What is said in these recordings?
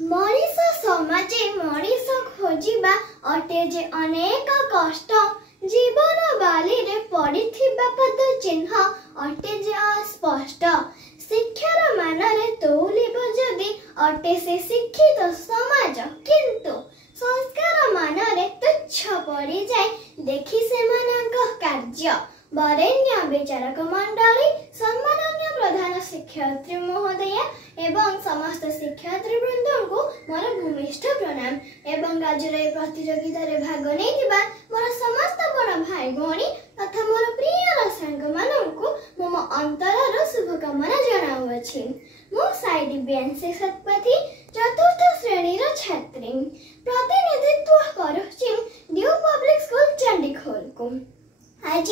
मनीष समाजे मनीष खोजिबा अटे जे अनेक कष्ट जीवन बाली रे पड़िथिबा पद चिन्ह अटे जे अस्पष्ट शिक्षार मान रे तौलिब जदि अटे से शिक्षित समाज किंतु संस्कार मान रे तुच्छ पड़ी जाए देखि सेमानक कार्य वरेण्य विचारक मंडली सम्माननीय प्रधान शिक्षयित्री महोदय एवं समस्त शिक्षयित्री वृंद को मोर भूमिष्ठ प्रणाम एवं आज प्रतियोगिता रे भाग नहीं मोर समस्त बड़ भाई भौणी तथा मोर प्रिय सांग मानू मो अंतर शुभकामना जनाऊँगी। मु साई दिव्यांशी शतपथी चतुर्थ श्रेणी छात्री प्रतिनिधित्व करुछि न्यू पब्लिक स्कूल चंडीखोल को। आज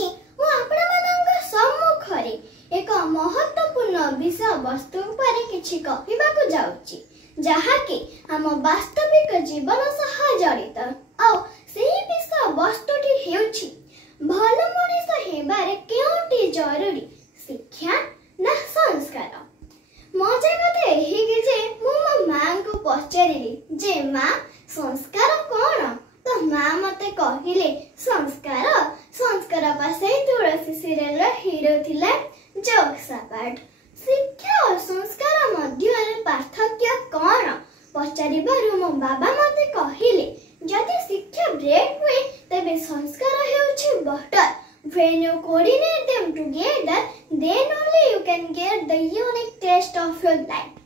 सम्मुखरे एक महत्वपूर्ण विषय वस्तु पर किछि कहिबाकु जाउछि जहाँकि आम वास्तविक जीवन सह जड़ित आ सेही विषय वस्तुटी हेउछि भल मनीष हेबारे केउटी जरूरी शिक्षा ना संस्कार। मजा कथा एही कि जे मु मो मां को पचारिली जे मां संस्कार कोन तो मां मते कहिले संस्कार संस्कार पासे तुलसी सीरियल हीरो थिला जोगसापाट शिक्षा और संस्कार मध्य पार्थक्य कौन पचारिबारु मो बाबा मते कहिले जदि शिक्षा ब्रेक हुए तबे संस्कार हेउछि butter when you coordinate them together then only you can get the unique taste of your life।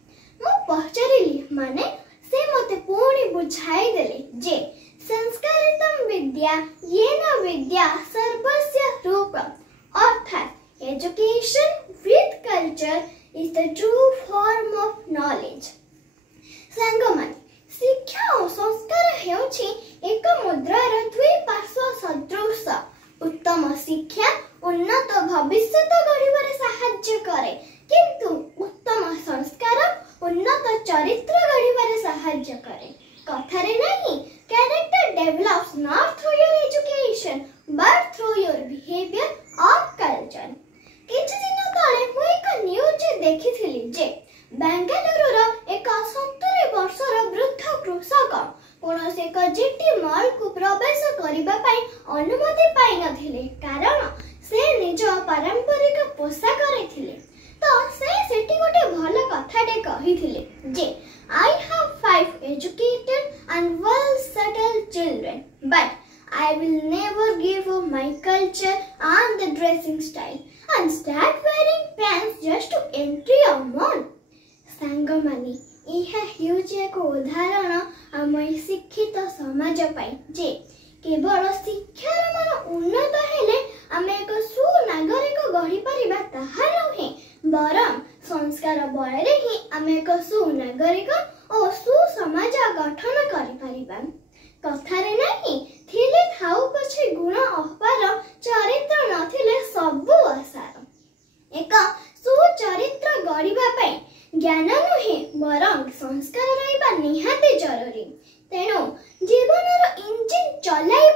मो पचारिली माने से मते पूरी बुझाई देले जे संस्कारितम विद्या येन विद्या सर्वस्य रूपम अर्थात education with culture is the true form of knowledge. सांगमान शिक्षा और संस्कार हेउछि एक मुद्रार दुई पार्श्व सदृश। उत्तम शिक्षा उन्नत भविष्य गढ़िबारे सहाय्य करे किंतु उत्तम संस्कार उन्नत चरित्र गढ़िबारे सहाय्य करे। कथारे नहीं character develops not through your education but through your behavior or culture। किछि दिन तळे मु एक न्यूज देखिथिली जे बेंगलुरुर एक 70 वर्षर वृद्ध कृषक कोनोसे एक जीटी मॉल को प्रवेश करिबा पई अनुमति पाई नथिले कारण से निज पारंपरिक पोशाक रहिथिले। तो से सेठी गोटे भल कथाटे कहिथिले जे I have 5 educated and well settled children but I will never give up my culture and the dressing style and start wearing pants just to enter a mall। सांगमानी इहा हेउछि एक उदाहरण आम शिक्षित समाज पाई जे केवल शिक्षार मान उन्नत हेले आमे एक सुनागरिक गढ़ी परिबा ताहा नहे बरं संस्कार बଳରେ ही आमे एक सुनागरिक और सुसमाज गठन करि परिबा। कथारे नहीं थिले थाउ पछे गुण अपार चरित्र नथिले सबु असार। एक सुचरित्र गढ़िबा पई ज्ञान नुहे बरं संस्कार रहिबा निहाती जरूरी। तेणु जीवनर इंजिन चलाई